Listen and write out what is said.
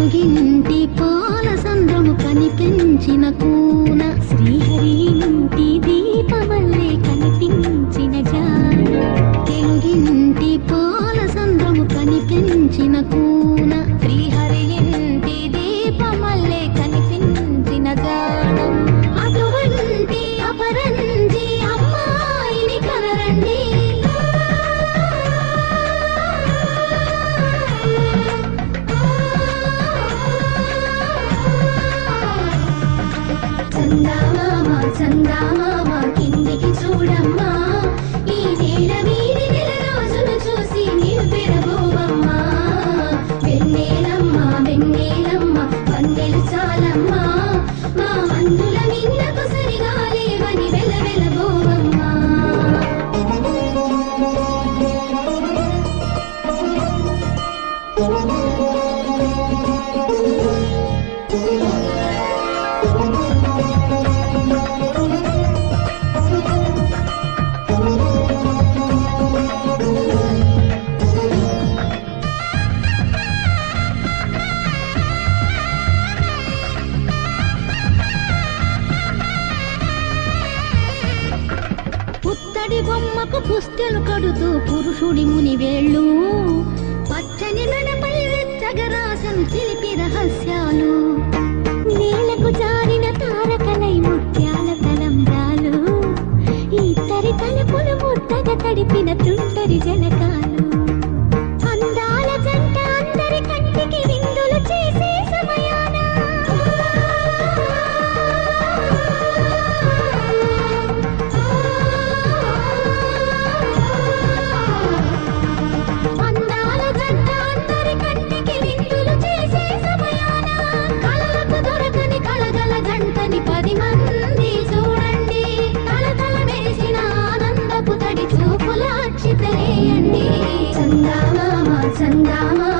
తెలుగింటి పాల సంద్రము కనిపించిన కూన శ్రీహరి ఇంటి దీపమల్లే కనిపించిన జాన తెలుగింటి పాల సంద్రము కనిపించిన కూన శ్రీహరి ఇంటి దీపమల్లే కనిపించిన జాన అటువంటి అపరంజి అమ్మాయిని కనరండి చందామామ కిందికి చూడమ్మా ఈ నేల మీది నెల రోజులు చూసి నీవు పెరబోవమ్మా వెన్నెలమ్మ వెన్నెలమ్మ వందెలు చాలమ్మా మా అందుల మిన్నకు సరిగా లేవని వెలవెలబోవమ్మా పుత్తడి బొమ్మకు పుస్తెలు కడుతూ పురుషుడి ముని వేళ్ళు పచ్చని నడపై వెచ్చగరాసను తెలిపి రహస్యాలు నేలకు జారిన తారకలై ముత్యాల తలంబ్రాలు ఇద్దరి తలుపులు ముద్దగా తడిపిన తుంటరి జలకాలు అందాల జంట అందరి కంటికి విందులు చేసే సమయాన చందామామ